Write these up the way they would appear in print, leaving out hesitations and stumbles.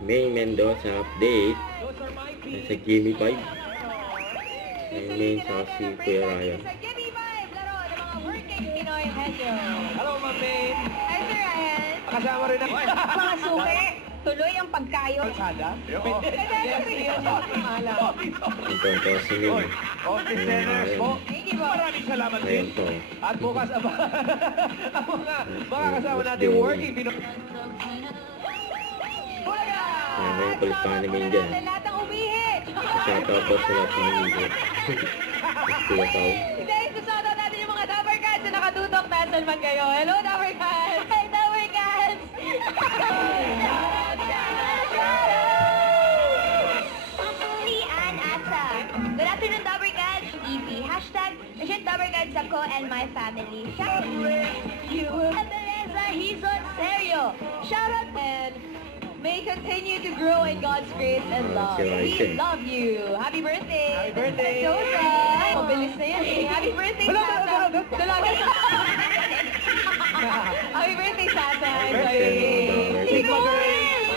May Mendoza update. Sa Jimmy 5. May main sa si Kuya Ryan. Sa Jimmy 5, laro ng mga working Pinoy Hedyo. Hello, Ma'am Main. Hi, Sir Ryan. Kasama rin ako. Mga suki, tuloy ang pagkayo. Kalsada? Oo. Ito si Ming. Office centers po. Thank you po. Maraming salamat din. Ayan po. At bukas ang mga kasama natin working Pinoy. Ayan, may kulit pa ni Ming dyan. Lahat ng umihi. Shoutout po sa lahat ng Ming. Kuya Pao. Dahil susado natin yung mga Dapper Cats na nakatutok nasan man kayo. Hello, Dapper Cats! Hi, Dapper Cats! Lian Asa. Good afternoon, Dapper Cats. EP. Hashtag Dapper Cats ako and my family. Shout out Teresa Hizon Serio. Shout out and May continue to grow in God's grace and love. Si We Raisen. love you. Happy birthday! Happy birthday! Sosa! Mabilis na yan eh. Happy birthday, Wala, Santa! wala, wala. Dalaga sa... Happy birthday, Santa! Happy birthday. Nicole!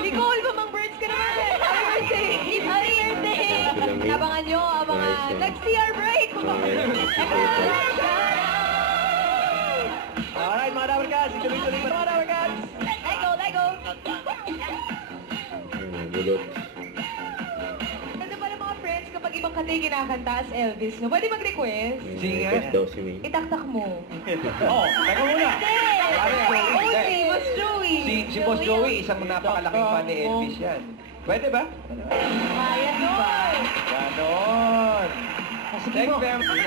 Nicole, bumang birds ka naman! Happy birthday! Happy birthday! Abangan nyo ang mga next year break! Alright, mga Dapper Cats. Ituloy-tuloy pa mga Dapper Cats. Lego, Lego! Bulot. Ganda pala mga friends kapag ibang kanta yung kinakanta as Elvis, no? Pwede mag-request? Sige nga. Request daw si Ming. Itaktak mo. Oh, teka muna. Oh, si Boss Joey. Si Boss Joey, isang napakalaking fan ni Elvis yan. Pwede ba? Kaya nun. Ganon. Thank you very much.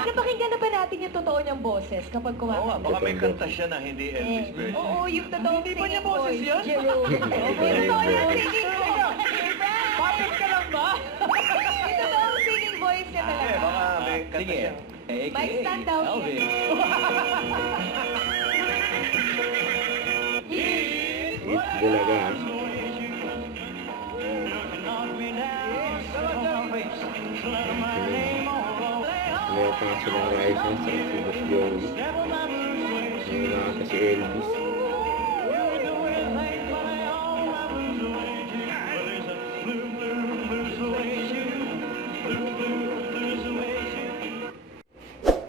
Napakinggan na ba natin yung totoo niyang boses kapag Oo nga, kumakanta? baka may kanta siya na hindi Elvis version. Oo, yung totoong Hindi pa niya singing boses voice. yun? Jerome. Yung totoo yung singing voice. Puppet ka lang ba? Yung totoong singing voice niya Eh, talaga. baka may kanta Sige. siya. Mike, stand down Elvis. It's Bulaga. Meron pa silang Raisa sa si Boss Joey. Yung nakaka si Elvis.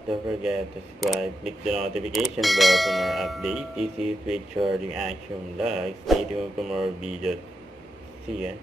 Don't forget to subscribe, click the notification bell for more updates. This is with Charging Action Vlog. Stay tuned for more videos. See ya.